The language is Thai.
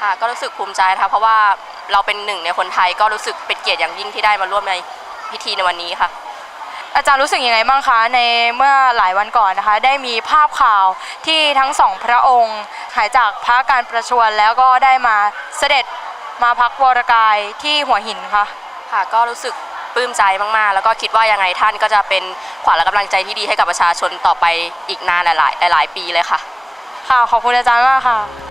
ค่ะก็รู้สึกภูมิใจนะคะเพราะว่าเราเป็นหนึ่งในคนไทยก็รู้สึกเป็นเกียรติอย่างยิ่งที่ได้มาร่วมในพิธีในวันนี้ค่ะ อาจารย์รู้สึกยังไงบ้างคะในเมื่อหลายวันก่อนนะคะ ได้มีภาพข่าวที่ทั้งสองพระองค์หายจากพระการประชวรแล้วก็ได้มาเสด็จมาพักวรกายที่หัวหินค่ะค่ะ ก็รู้สึกปลื้มใจมากๆ แล้วก็คิดว่ายังไงท่านก็จะเป็นขวัญและกำลังใจที่ดีให้กับประชาชนต่อไปอีกนานหลายๆหลาย ๆ ปีเลยค่ะ ค่ะขอบคุณอาจารย์มากค่ะ